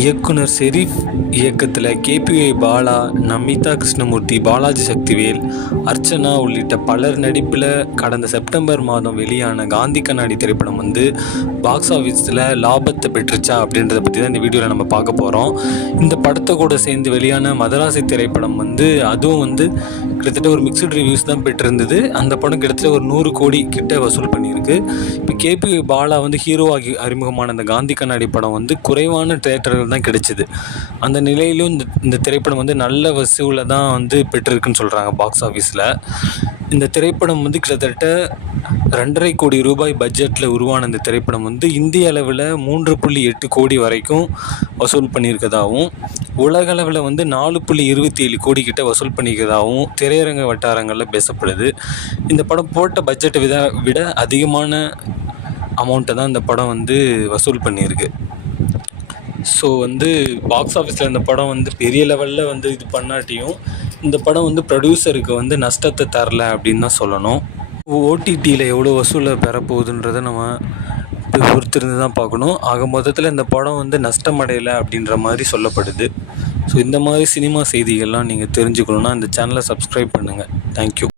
இயக்குனர் ஷெரீப் இயக்கத்தில் கேபிஒய் பாலா, நமிதா கிருஷ்ணமூர்த்தி, பாலாஜி சக்திவேல், அர்ச்சனா உள்ளிட்ட பலர் நடிப்பில் கடந்த செப்டம்பர் மாதம் வெளியான காந்தி கண்ணாடி திரைப்படம் வந்து பாக்ஸ் ஆஃபீஸில் லாபத்தை பெற்றுச்சா அப்படின்றத பற்றி தான் இந்த வீடியோவில் நம்ம பார்க்க போகிறோம். இந்த படத்தை கூட சேர்ந்து வெளியான மதராசி திரைப்படம் வந்து அதுவும் வந்து கிட்டத்தட்ட ஒரு மிக்சட் ரிவ்யூஸ் தான் பெற்றிருந்தது. அந்த படம் கிட்டத்தட்ட ஒரு 100 கோடி கிட்ட வசூல் பண்ணியிருக்கு. இப்போ கேபிஒய் பாலா வந்து ஹீரோவாகி அறிமுகமான அந்த காந்தி கண்ணாடி படம் வந்து குறைவான தியேட்டர்கள் தான் கிடைச்சிது. அந்த நிலையிலும் இந்த திரைப்படம் வந்து நல்ல வசூலை தான் வந்து பெற்றிருக்குன்னு சொல்கிறாங்க பாக்ஸ் ஆஃபீஸில். இந்த திரைப்படம் வந்து கிட்டத்தட்ட 2.5 கோடி ரூபாய் பட்ஜெட்டில் உருவான இந்த திரைப்படம் வந்து இந்திய அளவில் 3.8 கோடி வரைக்கும் வசூல் பண்ணியிருக்கதாகவும், உலக அளவில் வந்து 4.27 கோடி கிட்ட வசூல் பண்ணியிருக்கதாகவும் திரையரங்க வட்டாரங்களில் பேசப்படுது. இந்த படம் போட்ட பட்ஜெட்டை விட அதிகமான அமௌண்ட்டை தான் இந்த படம் வந்து வசூல் பண்ணியிருக்கு. ஸோ வந்து பாக்ஸ் ஆஃபீஸில் இந்த படம் வந்து பெரிய லெவலில் வந்து இது பண்ணாட்டியும் இந்த படம் வந்து ப்ரொடியூசருக்கு வந்து நஷ்டத்தை தரல அப்படின்னு தான் சொல்லணும். ஓடிடியில் எவ்வளோ வசூலை பெறப்போகுதுன்றதை நம்ம பொறுத்திருந்து தான் பார்க்கணும். ஆக மொத்தத்தில் இந்த படம் வந்து நஷ்டமடையலை அப்படின்ற மாதிரி சொல்லப்படுது. ஸோ இந்த மாதிரி சினிமா செய்திகள்லாம் நீங்கள் தெரிஞ்சுக்கணுன்னா இந்த சேனலை சப்ஸ்கிரைப் பண்ணுங்கள். தேங்க்யூ.